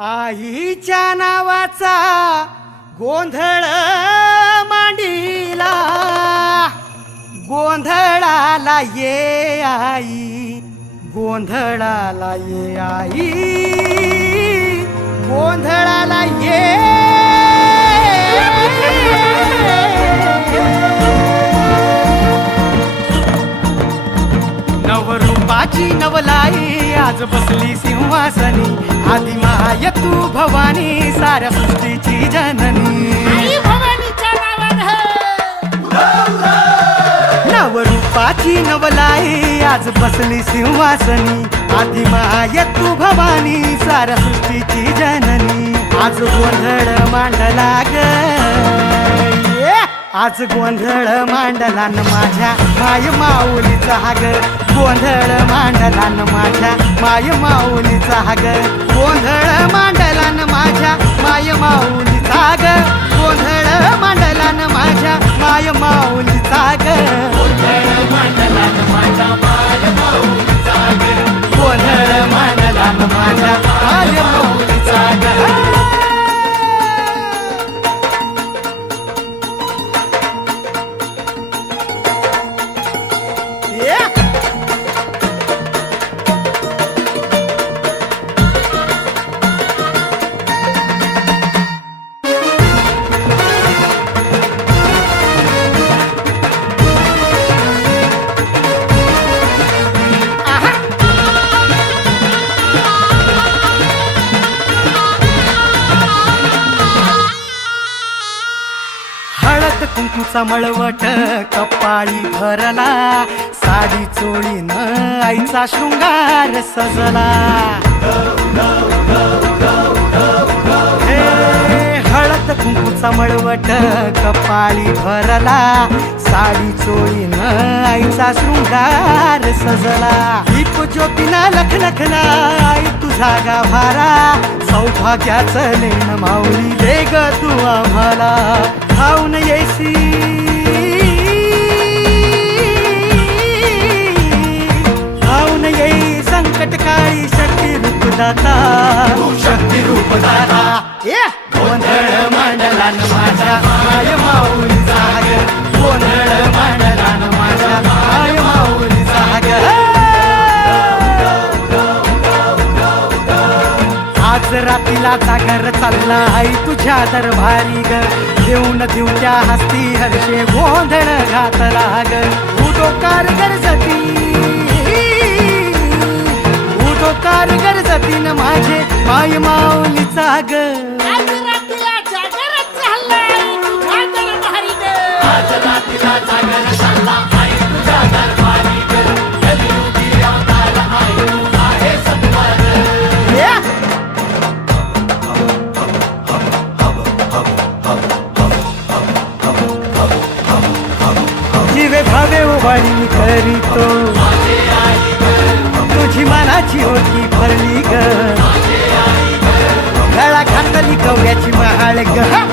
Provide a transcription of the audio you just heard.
आईच्या नावाचा गोंधळ मांडीला. गोंधळाला ये आई गोंधळाला ये आई गोंधळाला ये. नवरूपाची नवलाई आज बसली सिंहासनी. आधी माय तू भवानी साऱ्या सृष्टीची जननी नवरूपाची नवलाई आज बसली सिंहासनी. आधी माय तू भवानी साऱ्या सृष्टीची जननी. आज गोंधळ मांडला ग! आज गोंधळ मांडला न माझ्या माय माऊलीचा हाग गोंधळ मांडला न माझ्या माय माऊलीचा हाग हळद कुंकूचा मळवट कपाळी भरला. साडी चोळीन आईचा शृंगार सजला. हे हळद कुंकूचा मळवट कपाळी भरला. साडी चोळीन आईचा शृंगार सजला. दीप ज्योतीना लख लखला आई तुझा गाभारा. सौभाग्याचं नेण माऊली दे ग तू आम्हाला. hauna yesi hauna yei sankat kai shakti rup data tu shakti rup data yeah आज घर चालला आई तुझ्या दरबारी ग. देऊन देऊ त्या हस्ती हर्षे गोंधळ घातला ग. उदो कारगर जती उदो कारगर जतीन माझे माय माऊलीचा ग. हिरवे भावे उभाळी करीतो तुझी मनाची होती भरली ग. गळा खातली कवड्याची महाळ ग.